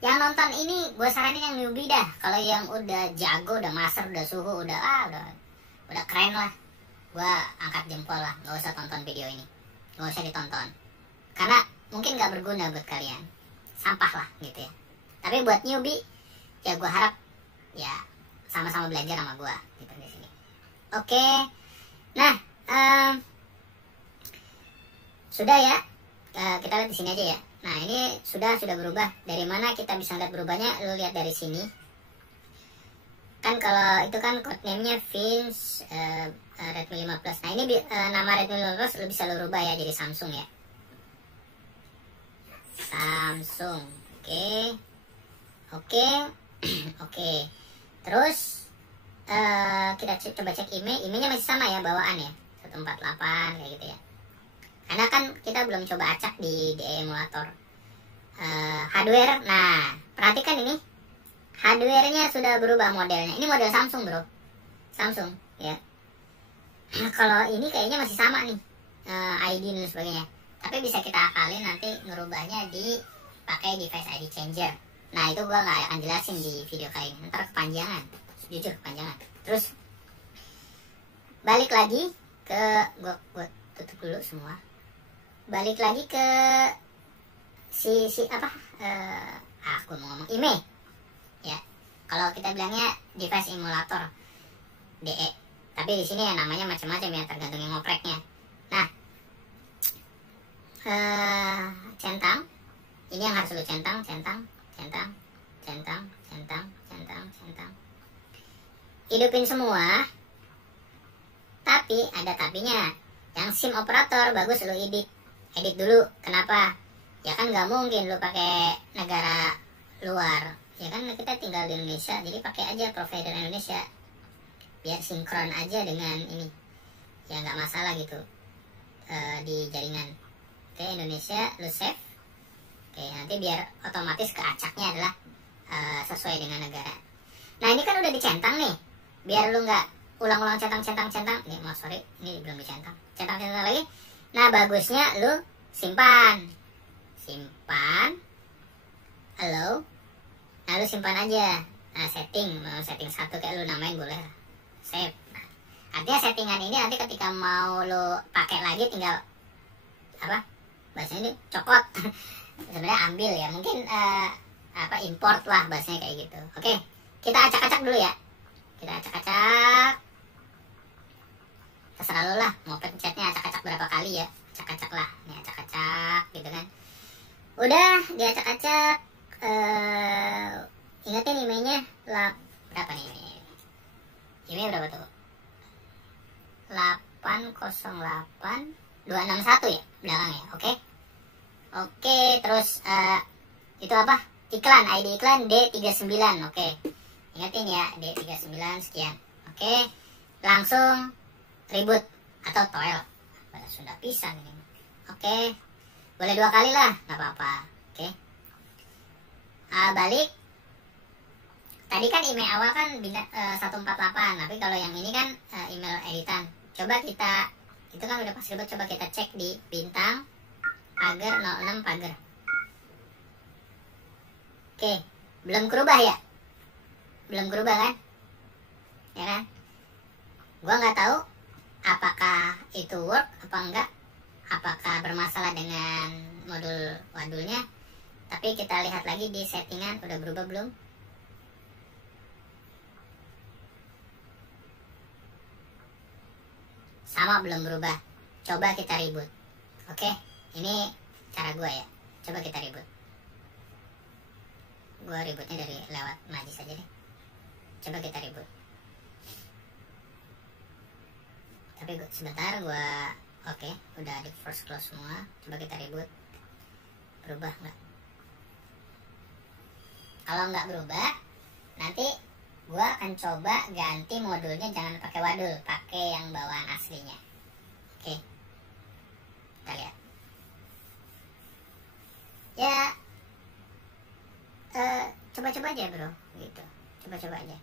yang nonton ini gue saranin yang newbie dah. Kalau yang udah jago, udah master, udah suhu, udah keren lah, gue angkat jempol lah, nggak usah tonton video ini, nggak usah ditonton, karena mungkin nggak berguna buat kalian, sampah lah gitu ya. Tapi buat newbie, ya gue harap ya sama-sama belajar sama gue gitu di sini. Oke, nah sudah ya, kita lihat di sini aja ya. Nah ini sudah berubah. Dari mana kita bisa lihat berubahnya? Lu lihat dari sini. Kan kalau itu kan codename-nya Fins Redmi 15. Nah ini nama Redmi 15 lu bisa lu rubah ya jadi Samsung ya. Samsung. Oke. Oke. Terus kita coba cek emailnya masih sama ya, bawaan ya 148 kayak gitu ya. Karena kan kita belum coba acak di emulator. Hardware, nah perhatikan ini hardware-nya sudah berubah modelnya. Ini model Samsung bro, Samsung ya. Kalau ini kayaknya masih sama nih, ID dan sebagainya. Tapi bisa kita akalin nanti ngerubahnya di pakai device ID changer. Nah itu gua nggak akan jelasin di video kali ini, ntar kepanjangan, jujur kepanjangan. Terus balik lagi ke gua tutup dulu semua. Balik lagi ke aku mau ngomong email ya. Kalau kita bilangnya device emulator DE, tapi di sini ya namanya macam-macam ya, tergantung yang ngopreknya. Nah centang ini yang harus lu centang. Hidupin semua, tapi ada tapinya. Yang SIM operator bagus lu edit dulu. Kenapa? Ya kan nggak mungkin lu pakai negara luar. Ya kan kita tinggal di Indonesia, jadi pakai aja provider Indonesia biar sinkron aja dengan ini. Ya nggak masalah gitu di jaringan. Oke, Indonesia lu save. Oke, nanti biar otomatis keacaknya adalah sesuai dengan negara. Nah ini kan udah dicentang nih, biar lu nggak ulang-ulang centang. Ini belum dicentang. Centang lagi. Nah bagusnya lu simpan. Halo. Nah lu simpan aja. Nah setting 1 kayak lu namain boleh. Save. Nah, artinya settingan ini nanti ketika mau lu pakai lagi tinggal bahasanya ini copot. Sebenarnya ambil ya, mungkin import lah bahasanya kayak gitu. Oke, kita acak-acak dulu ya. Kita acak-acak. Terserah lu lah, mau pencetnya acak-acak berapa kali ya. Acak-acak lah, ini acak-acak gitu kan. Udah diacak-acak. Ingetin emailnya berapa nih email? Email berapa tuh? 808261 ya belakangnya. Oke, terus itu apa? Iklan, ID iklan D39. Oke. Ingetin ya, D39 sekian. Oke. Langsung reboot atau toel. Bahasa Sunda pisan ini. Oke, boleh 2 kali lah, nggak apa-apa. Oke. Balik. Tadi kan email awal kan 148, tapi kalau yang ini kan email editan. Coba kita, itu kan udah pasti ribet, coba kita cek di bintang pagar 06 pagar. Oke, belum berubah ya? Belum berubah kan? Ya kan? Gua nggak tahu apakah itu work apa enggak, apakah bermasalah dengan modul wadulnya. Tapi kita lihat lagi di settingan, udah berubah belum? Sama belum berubah. Coba kita reboot. Oke, ini cara gue ya. Coba kita reboot. Gue rebootnya dari lewat Majis aja deh. Coba kita reboot. Tapi sebentar gue, oke, udah di force close semua. Coba kita reboot. Berubah nggak? Kalau nggak berubah, nanti gue akan coba ganti modulnya, jangan pakai wadul, pakai yang bawaan aslinya. Oke, kita lihat. Ya, coba-coba aja bro, gitu. Coba-coba aja.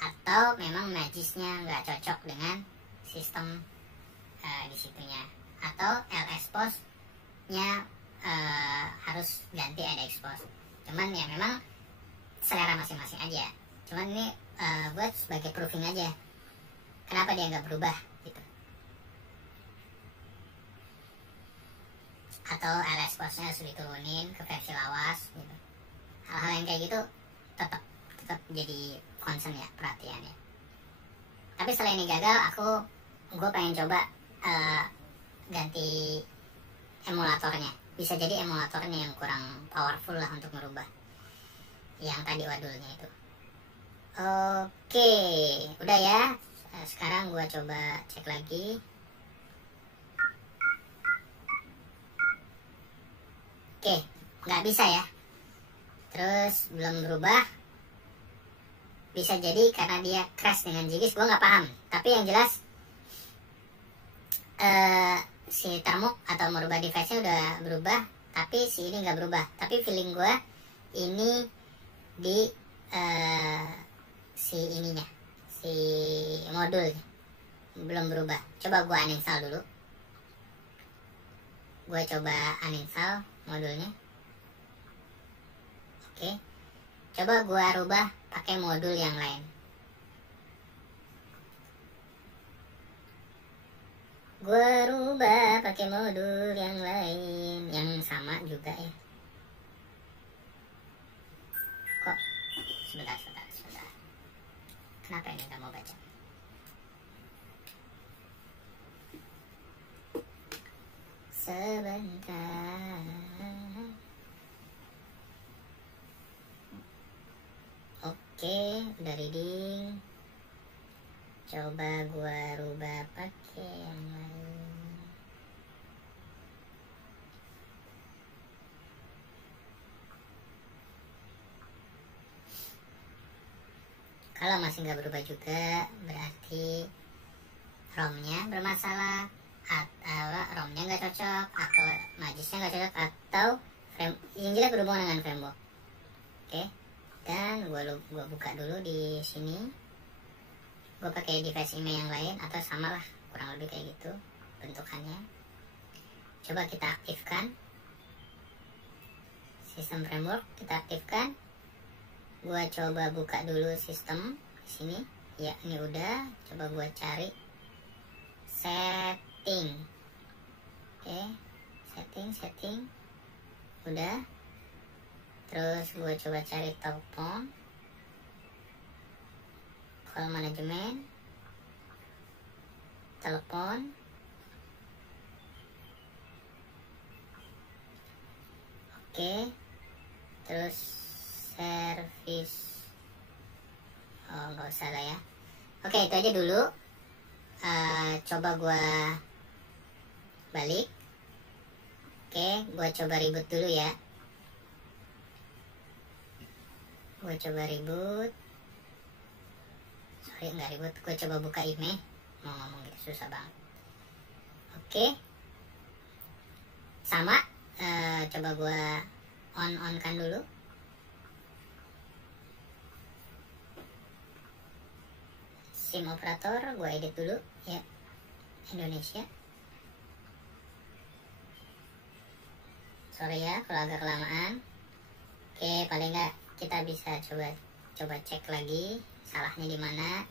Atau memang najisnya nggak cocok dengan sistem di situnya. Atau LS post-nya harus ganti ada expose. Cuman ya memang selera masing-masing aja. Cuman ini buat sebagai proofing aja. Kenapa dia nggak berubah gitu. Atau LS post-nya harus diturunin ke versi lawas gitu. Hal-hal yang kayak gitu tetap jadi concern ya, perhatian ya. Tapi setelah ini gagal, gue pengen coba ganti emulatornya. Bisa jadi emulatornya yang kurang powerful lah untuk merubah yang tadi wadulnya itu. Oke, udah ya. Sekarang gue coba cek lagi. Oke, nggak bisa ya. Terus belum berubah. Bisa jadi karena dia crash dengan Jigis, gue nggak paham. Tapi yang jelas si termuk atau merubah device-nya udah berubah, tapi si ini nggak berubah. Tapi feeling gue ini di si ininya, si modulnya belum berubah. Coba gue uninstall dulu. Gue coba uninstall modulnya. Oke, coba gue rubah pakai modul yang lain. Gue rubah pakai modul yang lain, yang sama juga ya. Kok sebentar. Kenapa ini nggak mau baca? Sebentar. Oke, udah reading. Coba gua rubah pakai yang lain. Kalau masih nggak berubah juga, berarti ROM-nya bermasalah, atau ROM-nya nggak cocok, atau Majisnya nggak cocok, atau frame yang jelas berhubungan dengan Framebook. Oke, dan gua buka dulu di sini. Gue pakai device email yang lain atau samalah, kurang lebih kayak gitu bentukannya. Coba kita aktifkan sistem framework, kita aktifkan. Gua coba buka dulu sistem di sini. Ya, ini udah. Coba gua cari setting. Oke, setting. Udah. Terus gua coba cari telepon. Call manajemen. Telepon. Oke. Terus service, nggak usah lah ya. Oke, itu aja dulu. Coba gue balik. Oke, gue coba reboot dulu ya. Gue coba reboot. Sorry, nggak reboot. Gue coba buka email. Mau ngomong gitu susah banget. Oke. sama. Coba gue on kan dulu. SIM operator gue edit dulu ya, Indonesia. Sorry ya kalau agak kelamaan. Oke, paling nggak kita bisa coba cek lagi salahnya di mana.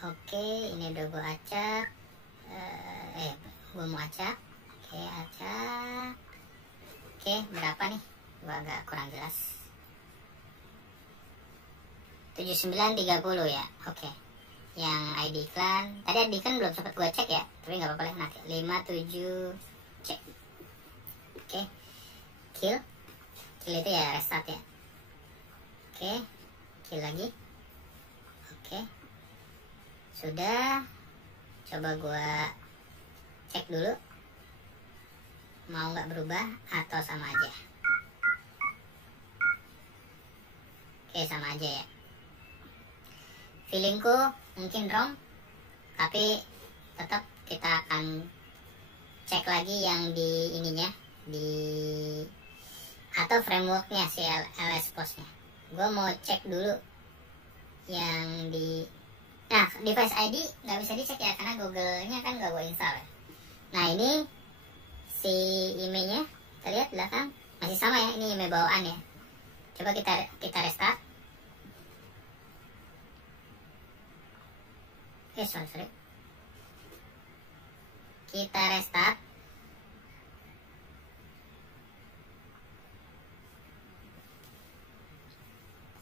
Oke, ini udah gue acak. Gue mau acak. Oke, acak. Oke, berapa nih? Gue agak kurang jelas. 7930 ya. Oke. Yang ID iklan. Tadi ID iklan belum sempat gue cek ya. Tapi nggak apa-apa lah nanti. 57 cek. Oke. Kill itu ya restart ya. Oke. Kill lagi. Oke. Sudah. Coba gue cek dulu. Mau nggak berubah atau sama aja. Oke, sama aja ya. Feelingku mungkin wrong, tapi tetap kita akan cek lagi yang di ininya, di atau frameworknya si LS Postnya. Gue mau cek dulu yang di, nah device ID nggak bisa dicek ya karena Google-nya kan nggak gue install ya. Nah ini si emailnya kita lihat belakang masih sama ya, ini email bawaan ya. Coba kita restart. Sorry. Kita restart.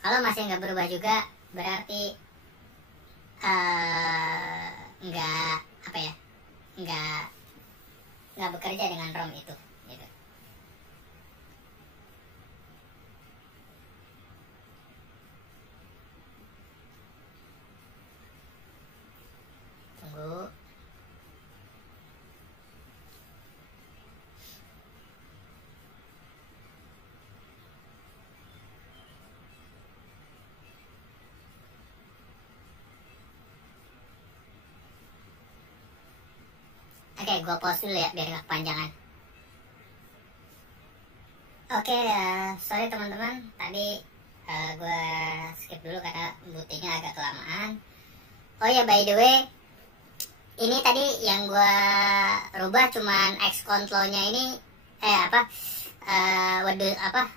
Kalau masih nggak berubah juga, berarti nggak apa ya, nggak bekerja dengan ROM itu. Gitu. Tunggu. Oke, gue pause dulu ya biar gak kepanjangan. Oke, sorry teman-teman, tadi gue skip dulu karena bootingnya agak kelamaan. Oh ya, by the way, ini tadi yang gue rubah cuman Xcontrol-nya ini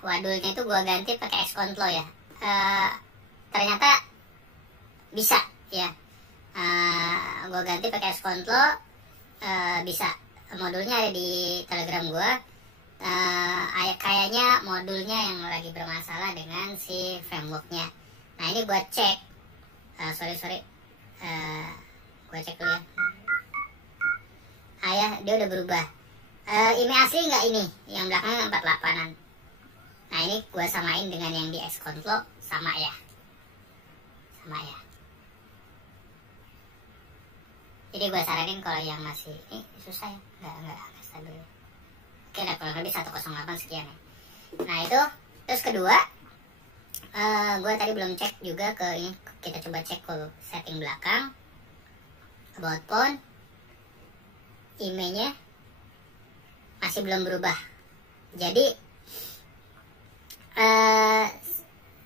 wadulnya itu gue ganti pakai Xcontrol ya. Ternyata bisa ya. Gue ganti pakai Xcontrol, bisa. Modulnya ada di Telegram gue. Kayaknya modulnya yang lagi bermasalah dengan si frameworknya. Nah ini gue cek. Sorry. Gue cek dulu ya. Ya, dia udah berubah. Email asli nggak ini? Yang belakangnya 48an. Nah ini gue samain dengan yang di Xcontrol, sama ya. Jadi gue saranin kalau yang masih ini susah ya, nggak stabil. Oke, udah kurang lebih 108 sekian ya. Nah itu, terus kedua, gue tadi belum cek juga ke ini. Kita coba cek ke setting belakang, about phone, emailnya masih belum berubah. Jadi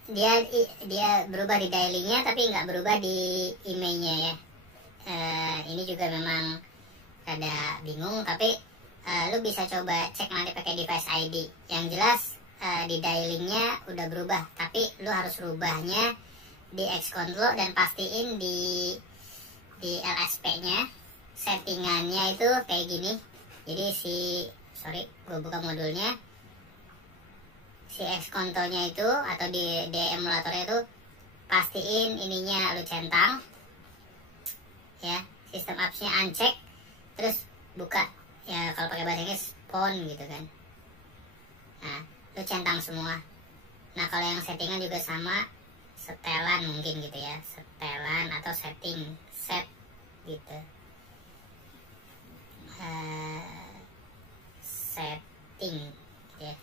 dia berubah di dialingnya tapi nggak berubah di emailnya ya. Ini juga memang rada bingung, tapi lu bisa coba cek nanti pakai device ID. Yang jelas di dialingnya udah berubah, tapi lu harus rubahnya di Xcontrol dan pastiin di LSP-nya settingannya itu kayak gini. Jadi gue buka modulnya. Si Xcontrol-nya itu atau di emulatornya itu pastiin ininya lu centang ya, sistem apps-nya uncheck, terus buka ya, kalau pakai bahasa Inggris phone gitu kan. Nah lu centang semua. Nah kalau yang settingan juga sama, setelan mungkin gitu ya, setelan atau setting set gitu. Setting gitu ya,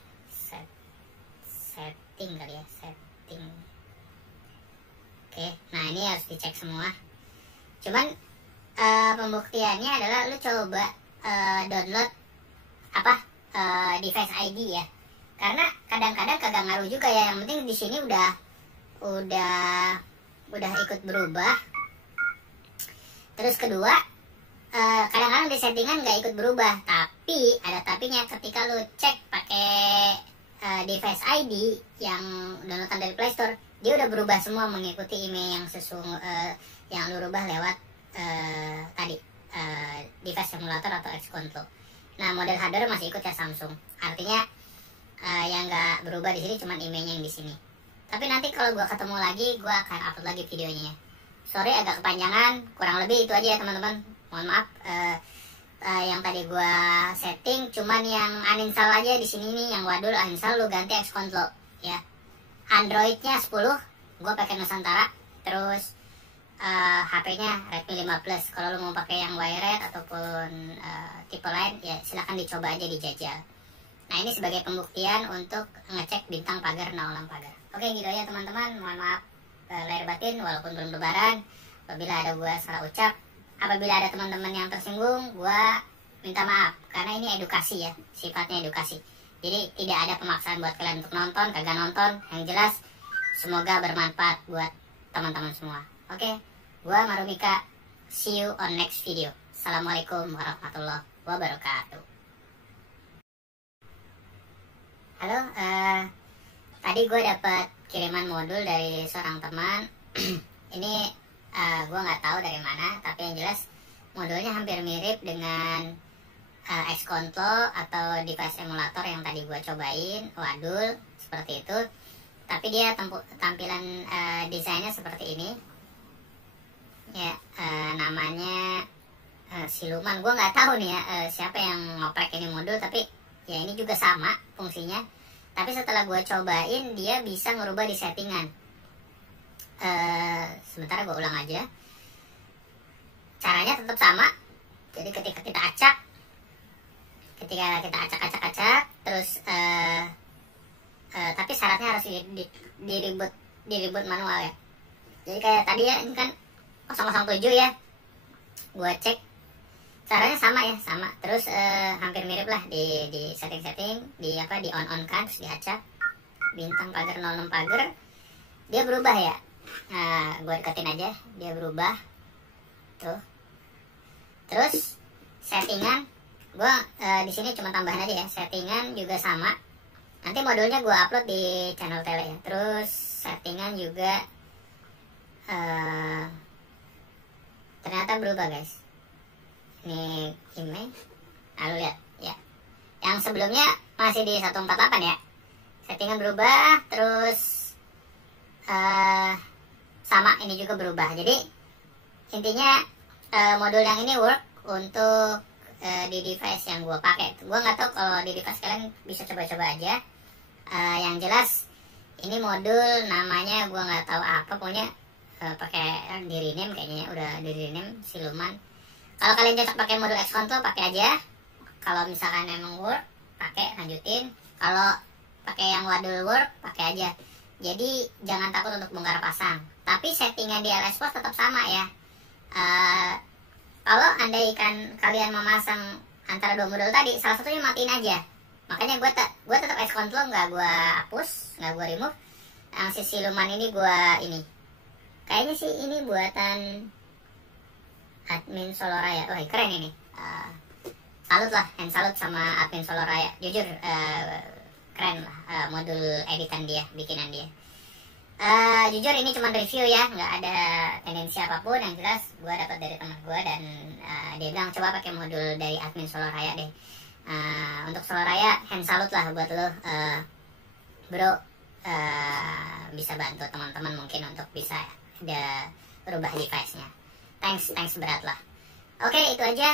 setting kali ya, setting. Oke, nah ini harus dicek semua. Cuman pembuktiannya adalah lu coba download device ID ya, karena kadang-kadang kagak ngaruh juga ya, yang penting di sini udah ikut berubah. Terus kedua, kadang-kadang di settingan nggak ikut berubah, tapi ada tapinya. Ketika lu cek pakai device ID yang downloadan dari Play Store, dia udah berubah semua mengikuti email yang yang lu rubah lewat tadi device emulator atau Xcontrol. Nah, model hardware masih ikut ya Samsung. Artinya yang nggak berubah di sini cuma emailnya yang di sini. Tapi nanti kalau gua ketemu lagi, gua akan upload lagi videonya. Sorry agak kepanjangan, kurang lebih itu aja ya teman-teman. Mohon maaf. Yang tadi gua setting cuman yang uninstall aja di sini nih, yang wadul uninstall, lu ganti Xcontrol ya. Androidnya 10, gua pakai Nusantara. Terus HP-nya Redmi 5 Plus. Kalau lu mau pakai yang wired ataupun tipe lain ya silahkan dicoba aja, dijajal. Nah, ini sebagai pembuktian untuk ngecek bintang pagar 06 pagar. Oke, gitu aja teman-teman. Mohon maaf lahir batin walaupun belum lebaran apabila ada gua salah ucap. Apabila ada teman-teman yang tersinggung, gua minta maaf karena ini edukasi ya, sifatnya edukasi. Jadi tidak ada pemaksaan buat kalian untuk nonton, kagak nonton. Yang jelas semoga bermanfaat buat teman-teman semua. Oke, gua Marumika. See you on next video. Assalamualaikum warahmatullahi wabarakatuh. Halo, tadi gue dapat kiriman modul dari seorang teman. Ini gue nggak tahu dari mana, tapi yang jelas modulnya hampir mirip dengan Xcontrol atau device emulator yang tadi gue cobain, wadul seperti itu. Tapi dia tampilan desainnya seperti ini. Ya, namanya siluman. Gue nggak tahu nih ya siapa yang ngoprek ini modul, tapi ya ini juga sama fungsinya. Tapi setelah gue cobain, dia bisa ngerubah di settingan. Sebentar gue ulang aja. Caranya tetap sama. Jadi ketika kita acak, terus tapi syaratnya harus diribut manual ya. Jadi kayak tadi ya, ini kan 007 ya. Gue cek, caranya sama ya, sama. Terus hampir mirip lah di setting-setting, di on kan, terus diacak. Bintang pagar 06 pagar, dia berubah ya. Nah, gue deketin aja, dia berubah. Tuh. Terus settingan, gue di sini cuma tambahan aja ya. Settingan juga sama. Nanti modulnya gue upload di channel tele ya. Terus settingan juga ternyata berubah guys. Ini email. Lalu lihat ya. Yang sebelumnya masih di 148 ya. Settingan berubah, terus sama ini juga berubah. Jadi intinya modul yang ini work untuk di device yang gue pakai. Gue nggak tahu kalau di device kalian bisa coba-coba aja. Yang jelas ini modul namanya gue nggak tahu apa, pokoknya pakai di rename kayaknya, udah di rename siluman. Kalau kalian cocok pakai modul Xcontrol pakai aja. Kalau misalkan emang work pakai, lanjutin. Kalau pakai yang wadul work pakai aja. Jadi jangan takut untuk bongkar pasang. Tapi settingan di LS-Post tetap sama ya. Kalau andaikan kalian memasang antara dua modul tadi, salah satunya matiin aja. Makanya gue tetap Xcontrol, nggak gue hapus, nggak gue remove. Yang si siluman ini gue ini. Kayaknya sih ini buatan admin Soloraya. Wah, keren ini. Salut lah, hand salut sama admin Soloraya. Jujur keren lah modul editan dia, bikinan dia. Jujur ini cuma review ya, nggak ada tendensi apapun. Yang jelas gue dapat dari teman gue dan dia bilang coba pakai modul dari admin Soloraya deh. Untuk Soloraya hand salut lah buat lo, bro. Bisa bantu teman-teman mungkin untuk bisa ada berubah device-nya. Thanks berat lah. Oke, itu aja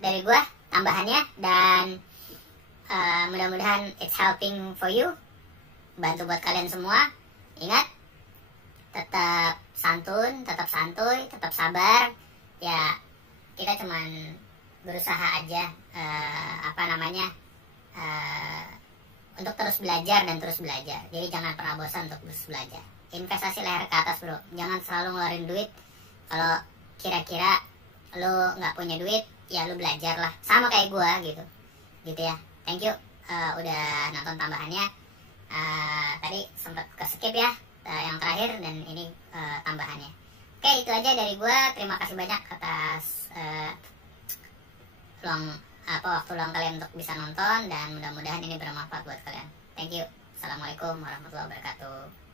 dari gue tambahannya, dan mudah-mudahan it's helping for you, bantu buat kalian semua. Ingat, tetap santuy, tetap sabar ya. Kita cuman berusaha aja untuk terus belajar dan terus belajar. Jadi jangan pernah bosan untuk terus belajar. Investasi leher ke atas bro, jangan selalu ngeluarin duit kalau kira-kira lu nggak punya duit, ya lu belajar lah, sama kayak gua gitu ya. Thank you udah nonton tambahannya. Tadi sempat ke skip ya yang terakhir, dan ini tambahannya. Oke, itu aja dari gua. Terima kasih banyak atas waktu luang kalian untuk bisa nonton, dan mudah-mudahan ini bermanfaat buat kalian. Thank you. Assalamualaikum warahmatullahi wabarakatuh.